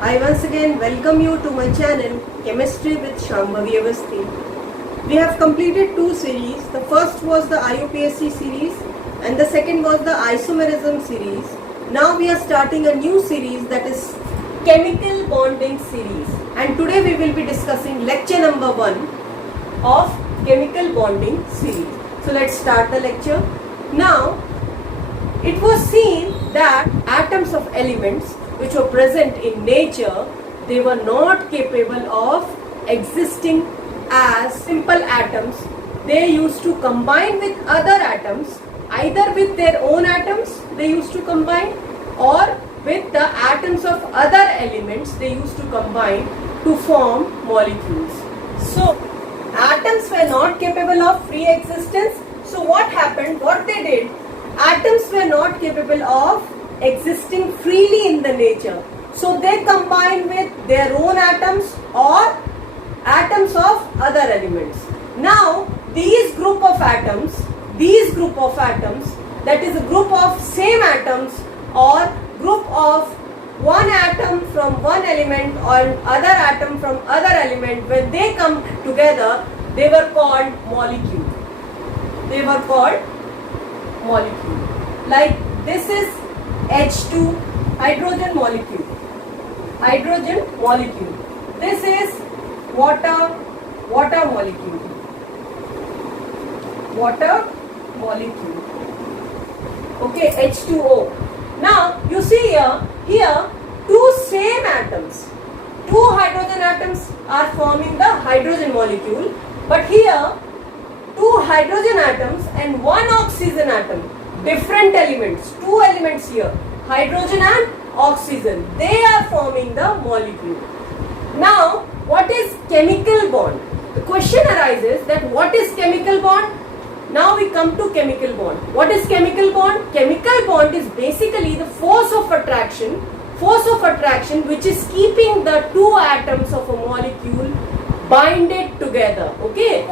I once again welcome you to my channel Chemistry with Shambhavi Avasthi. We have completed two series. The first was the IUPAC series and the second was the isomerism series. Now we are starting a new series, that is chemical bonding series, and today we will be discussing lecture number 1 of chemical bonding series. So let's start the lecture. Now it was seen that atoms of elements which were present in nature, they were not capable of existing as simple atoms. They used to combine with other atoms, either with their own atoms they used to combine, or with the atoms of other elements they used to combine to form molecules. So atoms were not capable of free existence. So what happened? What they did, atoms were not capable of existing freely in the nature. So they combine with their own atoms or atoms of other elements. Now these group of atoms, that is a group of same atoms or group of one atom from one element or other atom from other element, when they come together, they were called molecule. Like this is H2, hydrogen molecule. This is water molecule. Okay, H2O. Now you see here two same atoms, two hydrogen atoms are forming the hydrogen molecule, but here two hydrogen atoms and one oxygen atom, different elements, two elements here, hydrogen and oxygen, they are forming the molecule. Now what is chemical bond? The question arises that what is chemical bond? Now we come to chemical bond. What is chemical bond? Chemical bond is basically the force of attraction which is keeping the two atoms of a molecule binded together. Okay,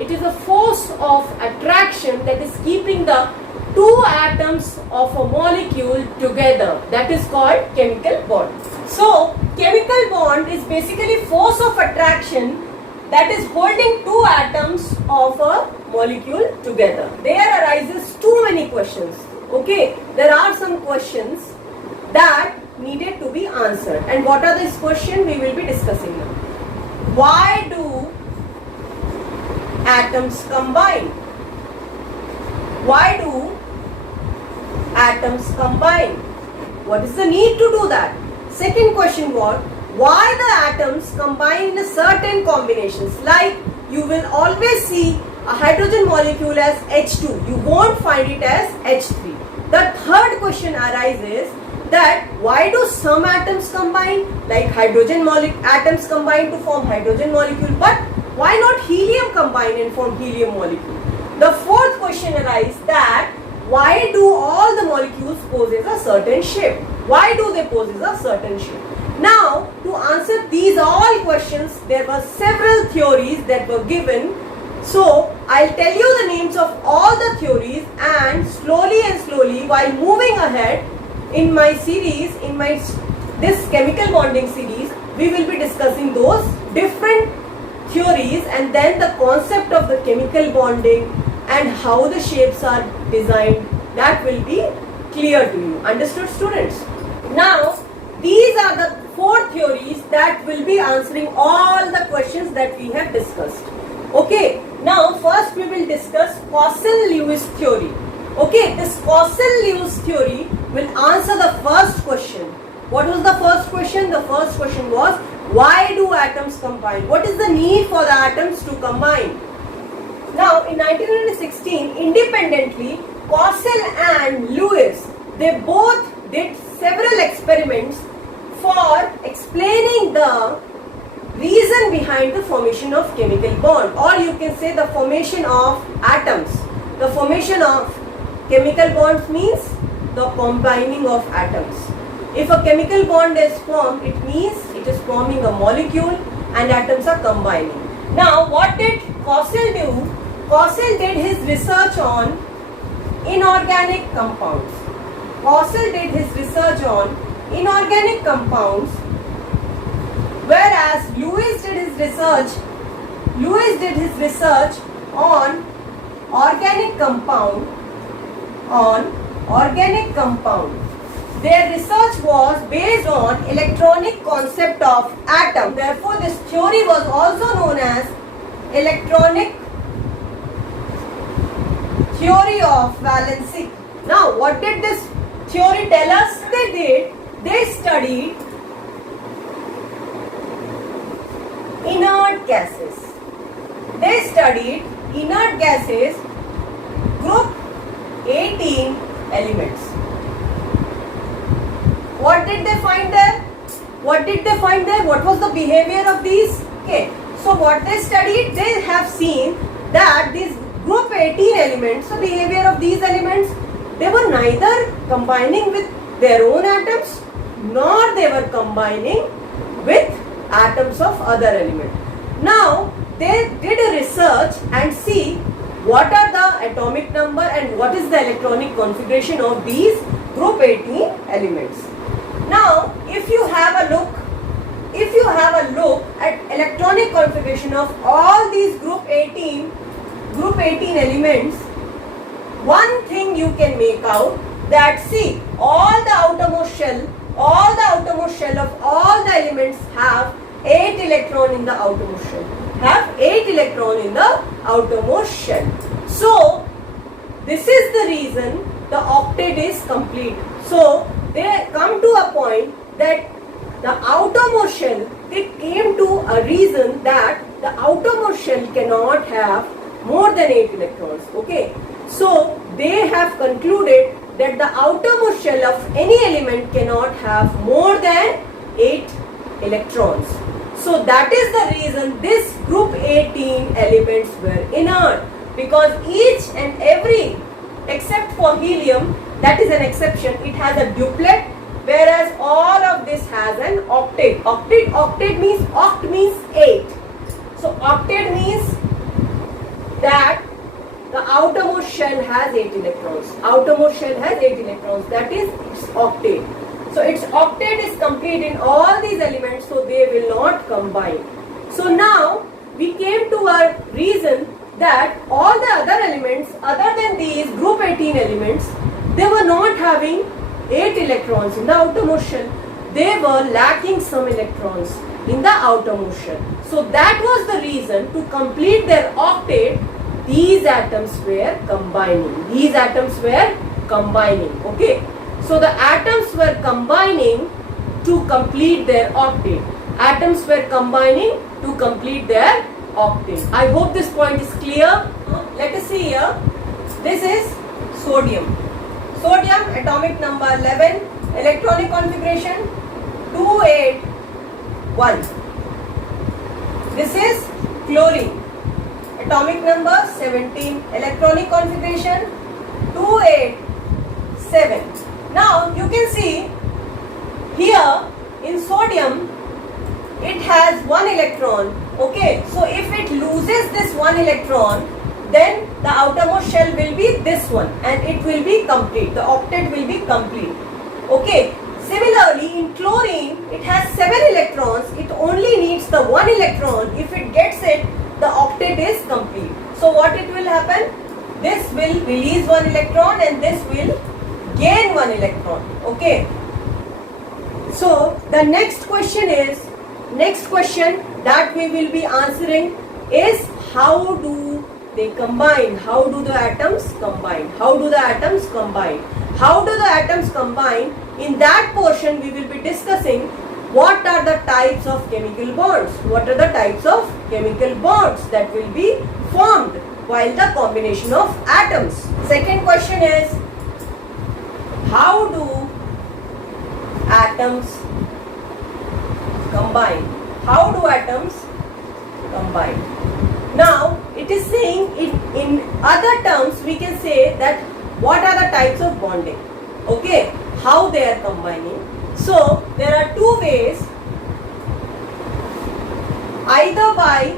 it is a force of attraction that is keeping the two atoms of a molecule together. That is called chemical bond. So chemical bond is basically force of attraction that is holding two atoms of a molecule together. There arises too many questions. Okay, there are some questions that needed to be answered. And what are these questions? We will be discussing now. Why do atoms combine? Why do atoms combine? What is the need to do that? Second question was, why the atoms combine in certain combinations? Like you will always see a hydrogen molecule as H2. You won't find it as H3. The third question arises that why do some atoms combine, like hydrogen atoms combine to form hydrogen molecule, but why not helium combine and form helium molecule? The fourth question arises that why do all the molecules possess a certain shape? Why do they possess a certain shape? Now, to answer these all questions, there were several theories that were given. So, I'll tell you the names of all the theories, and slowly while moving ahead in my series, this chemical bonding series, we will be discussing those different theories and then the concept of the chemical bonding and how the shapes are designed. That will be clear to you. Understood, students? Now, these are the four theories that will be answering all the questions that we have discussed. Okay, now first we will discuss Clausen-Lewis theory. Okay, this Clausen-Lewis theory will answer the first question. What was the first question? The first question was, why do atoms combine? What is the need for the atoms to combine? Now, in 1916, independently, Clausen and Lewis, they both did several experiments for explaining the reason behind the formation of chemical bond, or you can say the formation of atoms. The formation of chemical bonds means the combining of atoms. If a chemical bond is formed, it means it is forming a molecule and atoms are combining. Now, what did Clausen do? Clausen did his research on inorganic compounds. Clausen did his research on inorganic compounds Whereas Lewis did his research on organic compound. Their research was based on electronic concept of atom. Therefore, this theory was also known as electronic theory of valency. Now, what did this theory tell us? They studied inert gases. Group 18 elements. What did they find there? What was the behavior of these? Okay. So what they studied, they have seen that these group 18 elements, the behavior of these elements, they were neither combining with their own atoms nor they were combining with atoms of other elements. Now they did a research and see what are the atomic number and what is the electronic configuration of these group 18 elements. Now if you have a look at electronic configuration of all these group 18 elements, one thing you can make out that, see, all the outermost shell of all the elements have 8 electrons in the outermost shell. So this is the reason the octet is complete. So they come to a point that the outermost shell, they came to a reason that the outermost shell cannot have more than 8 electrons. Okay, so they have concluded that the outermost shell of any element cannot have more than 8 electrons. So that is the reason this group 18 elements were inert, because each and every, except for helium, that is an exception, it has a duplet, whereas all of this has an octet. Octet means, oct means 8. So octet means that the outermost shell has 8 electrons. That is its octet. So its octet is complete in all these elements, so they will not combine. So now we came to a reason that all the other elements other than these group 18 elements, they were not having 8 electrons in the outermost shell. They were lacking some electrons in the outermost shell. So that was the reason, to complete their octet, these atoms were combining. Okay. So the atoms were combining to complete their octet. I hope this point is clear. Let us see here. This is sodium. Atomic number 11, electronic configuration 281. This is chlorine. Atomic number 17, electronic configuration 287. Now you can see here in sodium, it has 1 electron. Okay, so if it loses this 1 electron, then the outermost shell will be this one and it will be complete. The octet will be complete. Okay, similarly in chlorine, it has 7 electrons. It only needs the 1 electron. If it gets it, the octet is complete. So what it will happen? This will release 1 electron and this will gain 1 electron. Okay. So the next question that we will be answering is, how do they combine? How do the atoms combine? In that portion we will be discussing what are the types of chemical bonds. That will be formed while the combination of atoms. Second question is, how do atoms combine? Now it is saying, in other terms we can say that what are the types of bonding. Okay, how they are combining. So there are 2 ways, either by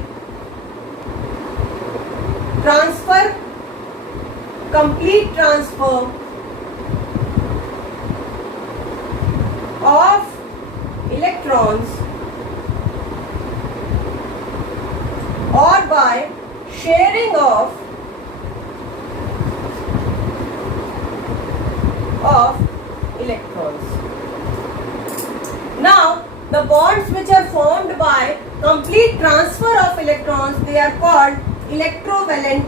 complete transfer of electrons or by sharing of electrons. Now, the bonds which are formed by complete transfer of electrons, they are called electrovalent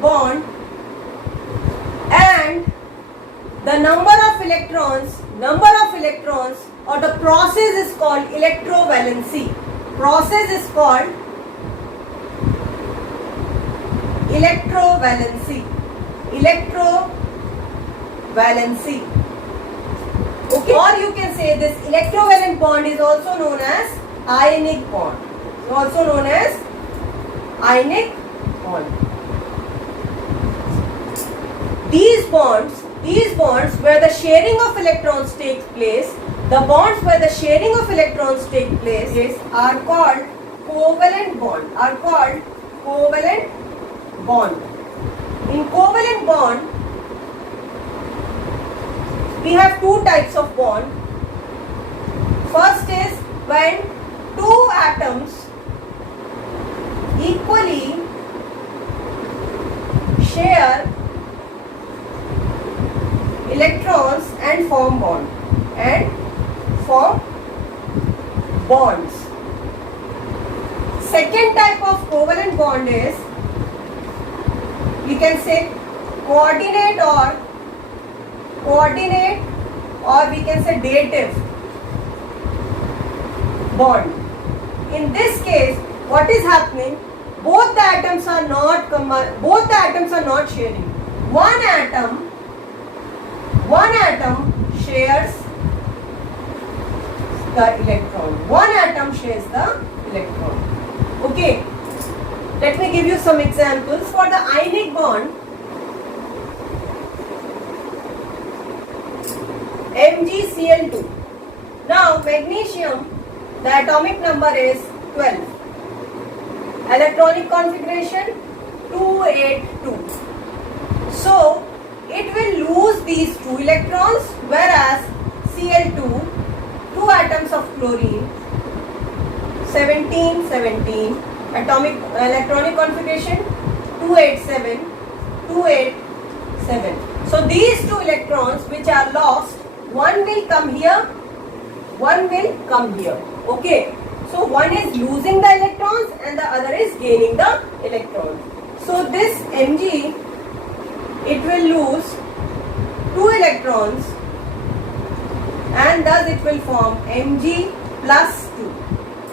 bond, and the number of electrons or the process is called electrovalency. Process is called electrovalency. Okay, or you can say this electrovalent bond is also known as ionic bond. These bonds where the sharing of electrons takes place, are called covalent bond. In covalent bond, we have two types of bond. First is when two atoms equally share electrons and form bonds. Second type of covalent bond is, we can say coordinate or we can say dative bond. In this case, what is happening? Both the atoms are not sharing. One atom shares the electron. Okay. Let me give you some examples. For the ionic bond, MgCl2. Now magnesium, the atomic number is 12. Electronic configuration 282. So it will lose these 2 electrons, whereas Cl2, 2 atoms of chlorine, 17, atomic electronic configuration 287. So these 2 electrons which are lost, one will come here, okay. So one is losing the electrons and the other is gaining the electrons. So this Mg, it will lose 2 electrons and thus it will form Mg plus 2.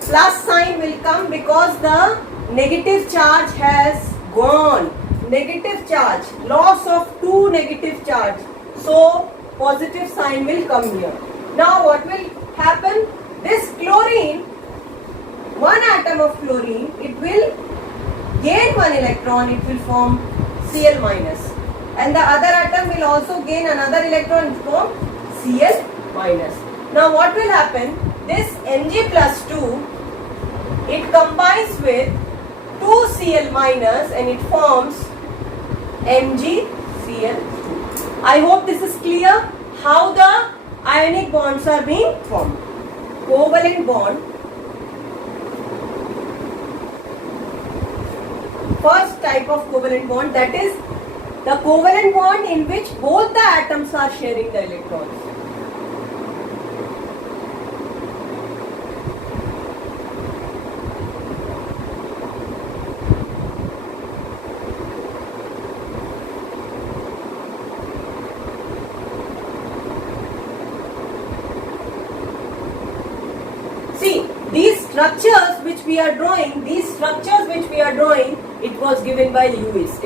Plus sign will come because the negative charge has gone. Negative charge, loss of 2 negative charge. So positive sign will come here. Now what will happen? This chlorine, one atom of chlorine, it will gain 1 electron, it will form Cl minus. And the other atom will also gain another electron, it will form Cl minus. Now what will happen? This Mg plus 2, it combines with 2 Cl minus and it forms MgCl2. I hope this is clear how the ionic bonds are being formed. Covalent bond. First type of covalent bond, that is the covalent bond in which both the atoms are sharing the electrons. These structures which we are drawing, it was given by Lewis.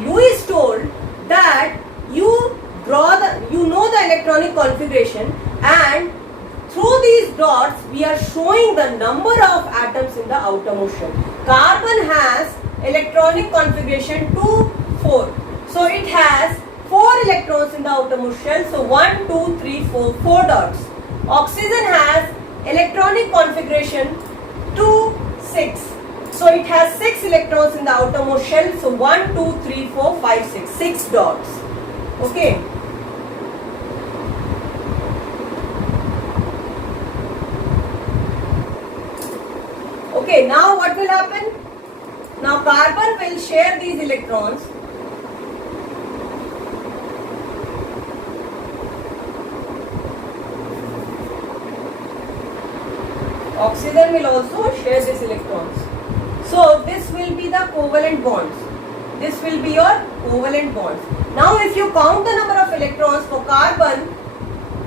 Lewis told that you know the electronic configuration, and through these dots we are showing the number of atoms in the outermost shell. Carbon has electronic configuration 2, 4. So it has 4 electrons in the outermost shell. So 1, 2, 3, 4, 4 dots. Oxygen has electronic configuration 2, 6. So it has 6 electrons in the outermost shell. So 1, 2, 3, 4, 5, 6. 6 dots. Okay. Okay, now what will happen? Now carbon will share these electrons. Oxygen will also share these electrons. So this will be the covalent bonds. This will be your covalent bonds. Now if you count the number of electrons for carbon,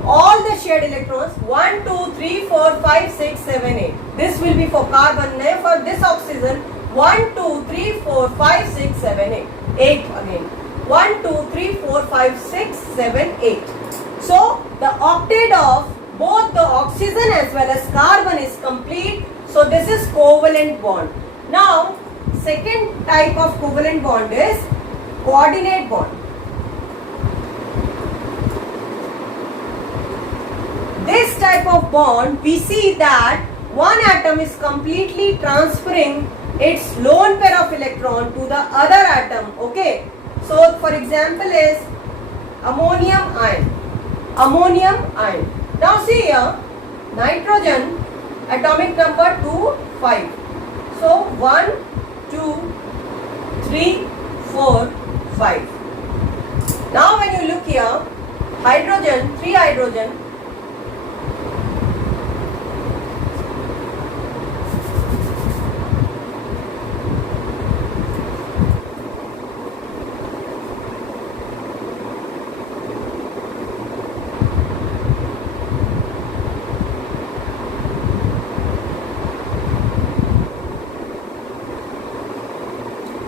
all the shared electrons 1, 2, 3, 4, 5, 6, 7, 8. This will be for carbon. Now for this oxygen 1, 2, 3, 4, 5, 6, 7, 8. 8 again. 1, 2, 3, 4, 5, 6, 7, 8. So the octet of both the oxygen as well as carbon is complete. So this is covalent bond. Now second type of covalent bond is coordinate bond. This type of bond, we see that one atom is completely transferring its lone pair of electron to the other atom. Okay. So for example is ammonium ion. Ammonium ion. Now see here, nitrogen atomic number 2, 5. So 1, 2, 3, 4, 5. Now when you look here, hydrogen, 3 hydrogen.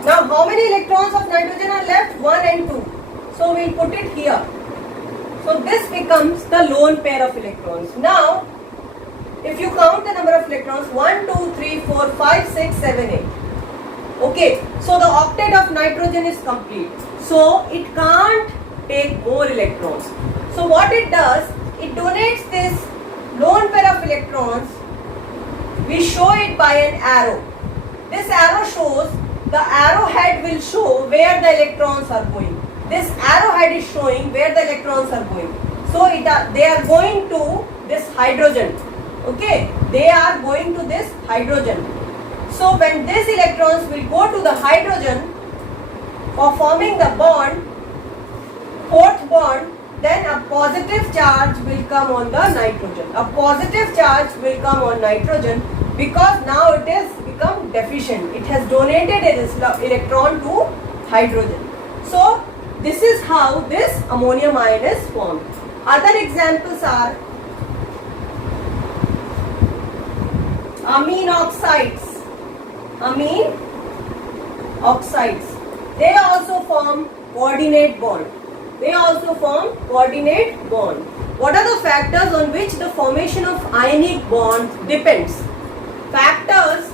Now how many electrons of nitrogen are left? 1 and 2. So we'll put it here. So this becomes the lone pair of electrons. Now if you count the number of electrons 1, 2, 3, 4, 5, 6, 7, 8. Okay. So the octet of nitrogen is complete. So it can't take more electrons. So what it does, it donates this lone pair of electrons. We show it by an arrow. This arrow shows, the arrowhead will show where the electrons are going. This arrowhead is showing where the electrons are going. So they are going to this hydrogen. Okay, they are going to this hydrogen. So when these electrons will go to the hydrogen for forming the bond, fourth bond, then a positive charge will come on the nitrogen. A positive charge will come on nitrogen because now it has become deficient. It has donated its electron to hydrogen. So this is how this ammonium ion is formed. Other examples are amine oxides. Amine oxides. They also form coordinate bond. They also form coordinate bond. What are the factors on which the formation of ionic bonds depends? Factors.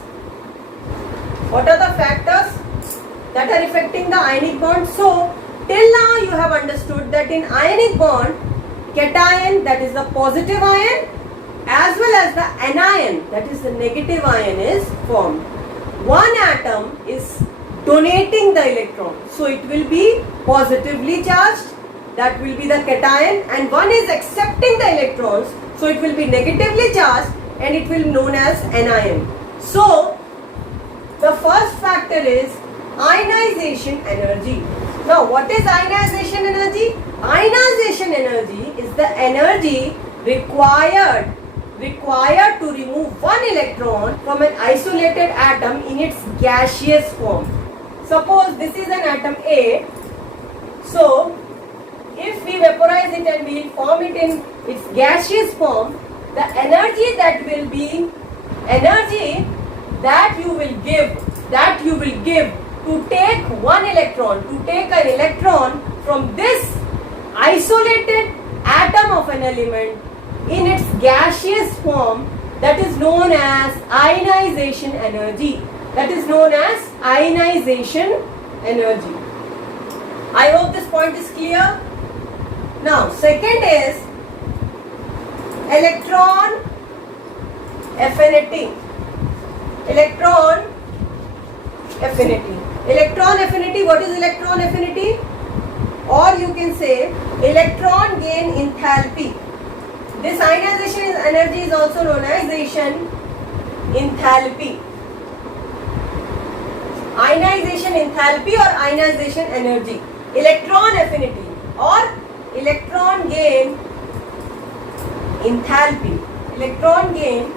What are the factors that are affecting the ionic bond? So till now you have understood that in ionic bond, cation, that is the positive ion, as well as the anion, that is the negative ion, is formed. One atom is donating the electron, so it will be positively charged, that will be the cation, and one is accepting the electrons, so it will be negatively charged and it will be known as anion. So the first factor is ionization energy. Now what is ionization energy? Ionization energy is the energy required to remove one electron from an isolated atom in its gaseous form. Suppose this is an atom A. So if we vaporize it and we form it in its gaseous form, the energy that will be energy that you will give to take one electron, to take an electron from this isolated atom of an element in its gaseous form, that is known as ionization energy. That is known as ionization energy. I hope this point is clear. Now second is electron affinity. Electron affinity. Electron affinity, what is electron affinity? Or you can say electron gain enthalpy. This ionization energy is also known as ionization enthalpy. ionization enthalpy or ionization energy, electron affinity or electron gain enthalpy, electron gain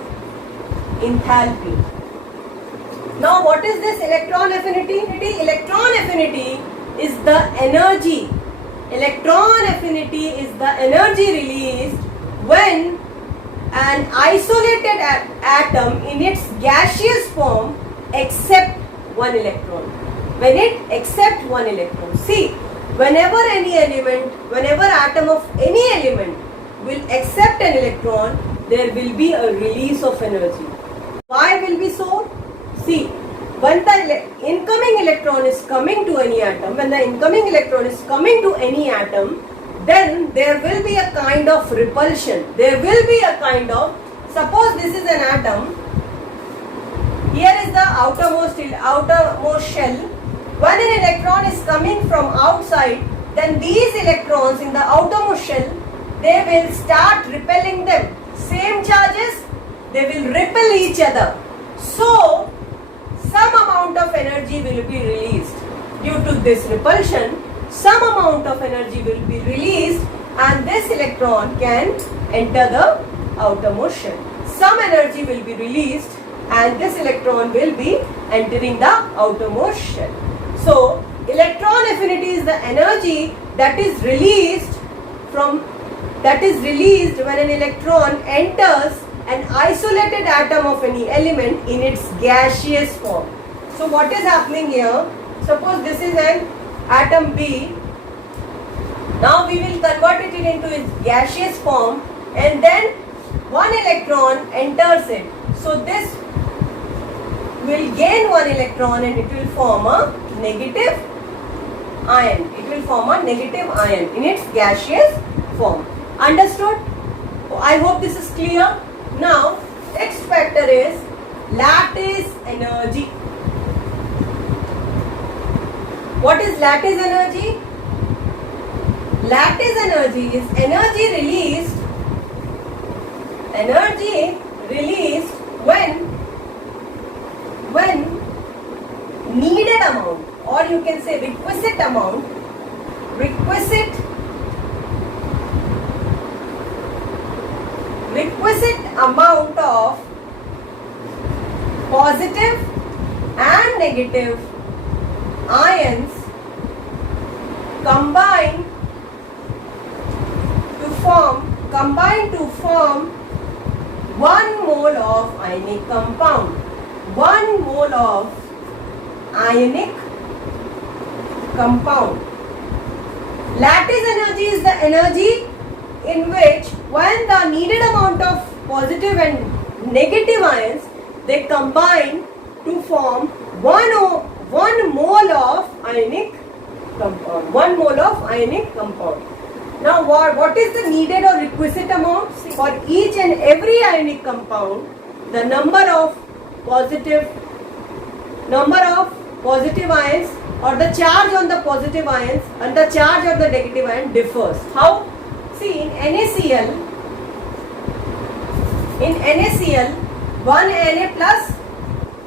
enthalpy. Now what is this electron affinity? Electron affinity is the energy. Electron affinity is the energy released when an isolated atom in its gaseous form accept one electron. When it accepts one electron. See, whenever any element, whenever atom of any element will accept an electron, there will be a release of energy. Why will be so? See, when the incoming electron is coming to any atom, when the incoming electron is coming to any atom, then there will be a kind of repulsion. There will be a kind of, suppose this is an atom, here is the outermost shell. When an electron is coming from outside, then these electrons in the outermost shell, they will start repelling them. Same charges, they will repel each other. So, some amount of energy will be released. Due to this repulsion, some amount of energy will be released and this electron can enter the outermost shell. Some energy will be released and this electron will be entering the outermost shell. So, electron affinity is the energy that is released when an electron enters an isolated atom of any element in its gaseous form. So what is happening here? Suppose this is an atom B. Now we will convert it into its gaseous form and then one electron enters it. So this will gain one electron and it will form a negative ion. It will form a negative ion in its gaseous form. Understood? I hope this is clear. Now, next factor is lattice energy. What is lattice energy? Lattice energy is energy released when needed amount, or you can say requisite amount of positive and negative ions combine to form 1 mole of ionic compound. 1 mole of ionic compound. Lattice energy is the energy in which when the needed amount of positive and negative ions, they combine to form 1 mole of ionic compound. 1 mole of ionic compound. Now what is the needed or requisite amount? For each and every ionic compound, the number of positive ions or the charge on the positive ions and the charge on the negative ion differs. How? See, in NaCl, 1 Na plus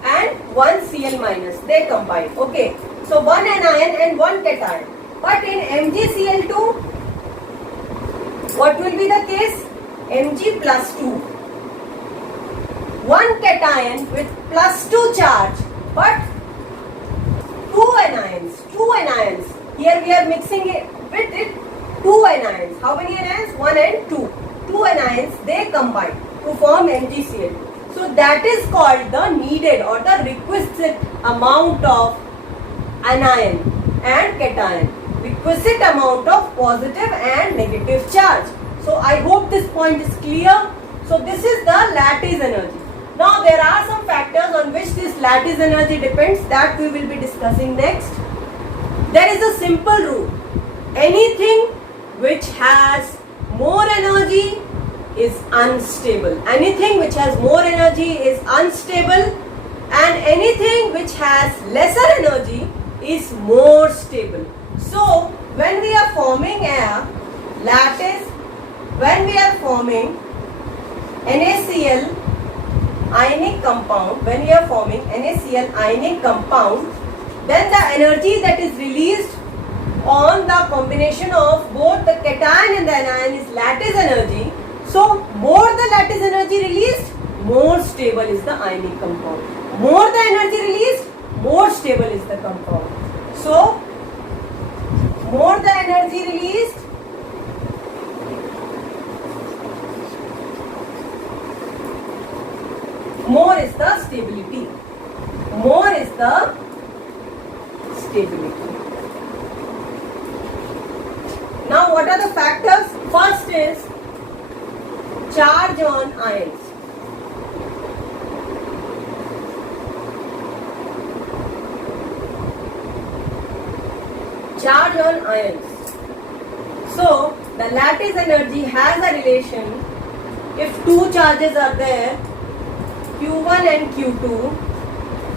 and 1 Cl minus, they combine. Okay, so 1 anion and 1 cation. But in MgCl2, what will be the case? Mg plus 2. 1 cation with plus 2 charge, but 2 anions. Here we are mixing it with it. 2 anions. How many anions? 1 and 2. 2 anions, they combine to form MgCl. So that is called the needed or the requisite amount of anion and cation. Requisite amount of positive and negative charge. So I hope this point is clear. So this is the lattice energy. Now there are some factors on which this lattice energy depends that we will be discussing next. There is a simple rule. Anything which has more energy is unstable. Anything which has more energy is unstable and anything which has lesser energy is more stable. So when we are forming a lattice, when we are forming NaCl ionic compound, then the energy that is released on the combination of both the cation and the anion is lattice energy. So more the lattice energy released, more stable is the ionic compound. More the energy released, more stable is the compound. So more the energy released, more is the stability. More is the stability. Now what are the factors? First is charge on ions. Charge on ions. So the lattice energy has a relation if two charges are there, Q1 and Q2.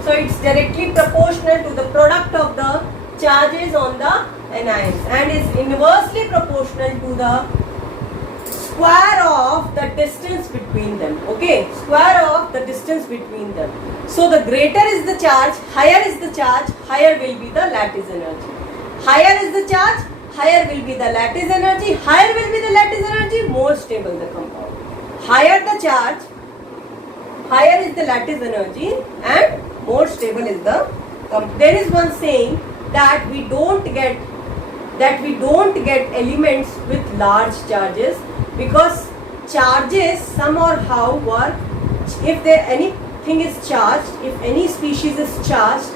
So it's directly proportional to the product of the charges on the anions and is inversely proportional to the square of the distance between them. Okay, square of the distance between them. So the greater is the charge, higher is the charge, higher will be the lattice energy. Higher is the charge, higher will be the lattice energy, higher will be the lattice energy, more stable the compound. Higher the charge, higher is the lattice energy and more stable is the compound. There is one saying that we don't get elements with large charges because charges somehow work. If there anything is charged, if any species is charged,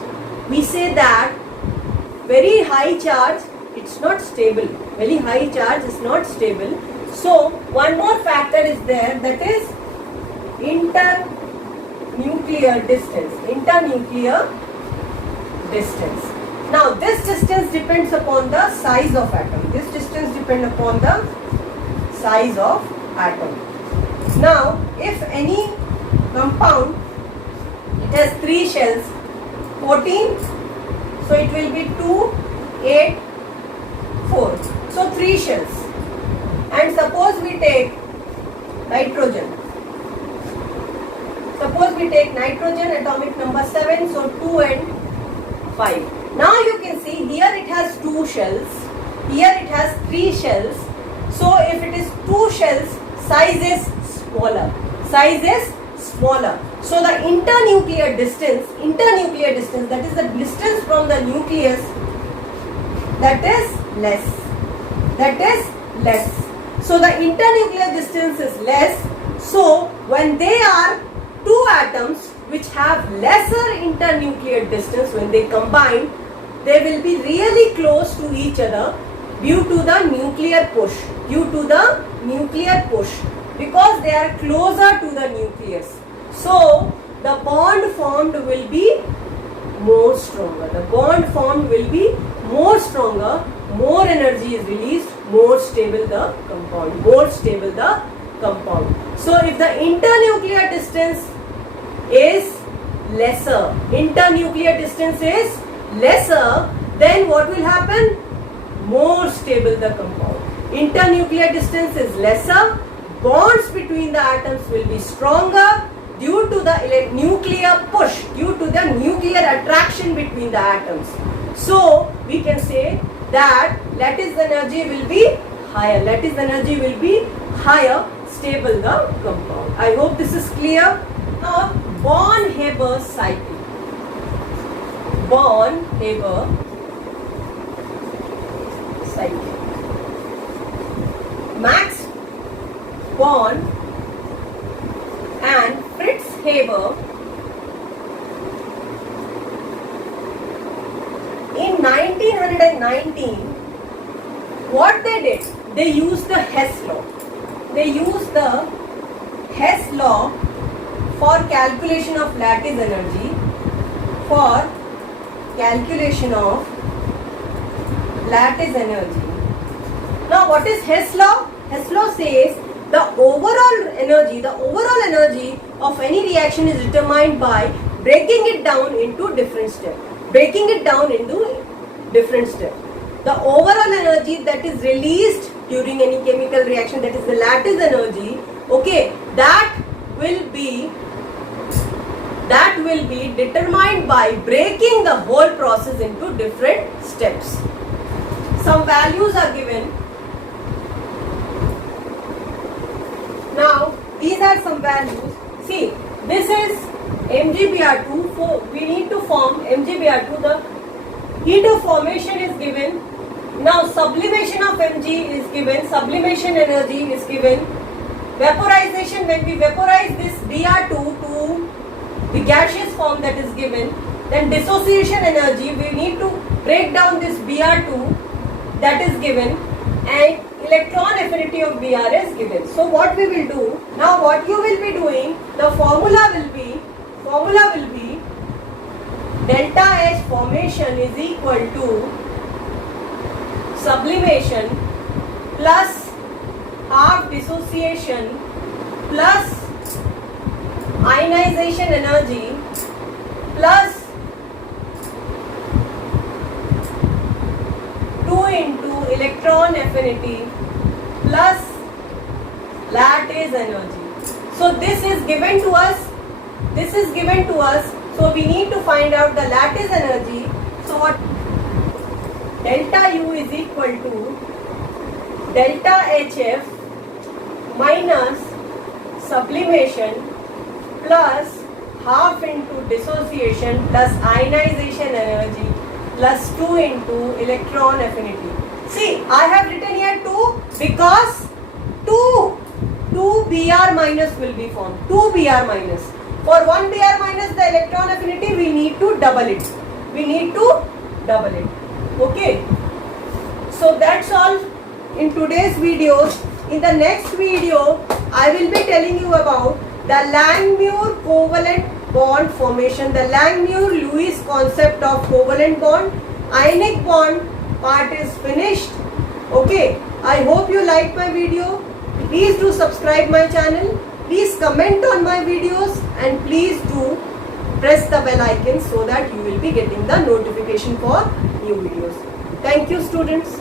we say that very high charge it's not stable. Very high charge is not stable. So one more factor is there, that is internuclear distance. Internuclear distance. Now this distance depends upon the size of atom. This distance depends upon the size of atom. Now if any compound, it has 3 shells, 14, so it will be 2, 8, 4. So 3 shells. And suppose we take nitrogen. Suppose we take nitrogen, atomic number 7, so 2 and 5. Now you can see here it has 2 shells, here it has 3 shells. So if it is 2 shells, size is smaller. Size is smaller. So the internuclear distance, that is the distance from the nucleus, that is less. That is less. So the internuclear distance is less. So when they are 2 atoms which have lesser internuclear distance, when they combine, they will be really close to each other due to the nuclear push. Because they are closer to the nucleus. So the bond formed will be more stronger. The bond formed will be more stronger. More energy is released, more stable the compound. So if the internuclear distance is lesser, then what will happen? More stable the compound. Internuclear distance is lesser, bonds between the atoms will be stronger due to the nuclear push, due to the nuclear attraction between the atoms. So we can say that lattice energy will be higher. Stable the compound. I hope this is clear. Now Born-Haber cycle. Born-Haber cycle. Max Born and Fritz Haber in 1919, what they did, they used the Hess law. They used the Hess law for calculation of lattice energy, Now what is Hess law? Hess law says the overall energy of any reaction is determined by breaking it down into different steps. The overall energy that is released during any chemical reaction, that is the lattice energy, okay, that will be that will be determined by breaking the whole process into different steps. Some values are given. Now, these are some values. See, this is MgBr2. So, we need to form MgBr2. The heat of formation is given. Now, sublimation of Mg is given. Sublimation energy is given. Vaporization, when we vaporize this Br2 to the gaseous form, that is given. Then dissociation energy, we need to break down this Br2, that is given, and electron affinity of Br is given. So what we will do, now what you will be doing, the formula will be delta H formation is equal to sublimation plus half dissociation plus ionization energy plus 2 into electron affinity plus lattice energy. So this is given to us. So we need to find out the lattice energy. So what? Delta U is equal to delta HF minus sublimation plus half into dissociation plus ionization energy plus 2 into electron affinity. See, I have written here 2 because 2 Br minus will be formed. 2 Br minus. For 1 Br minus the electron affinity, we need to double it. Okay. So that's all in today's videos. In the next video, I will be telling you about the Langmuir covalent bond formation, the Langmuir-Lewis concept of covalent bond. Ionic bond part is finished. Okay, I hope you liked my video. Please do subscribe my channel. Please comment on my videos and please do press the bell icon so that you will be getting the notification for new videos. Thank you, students.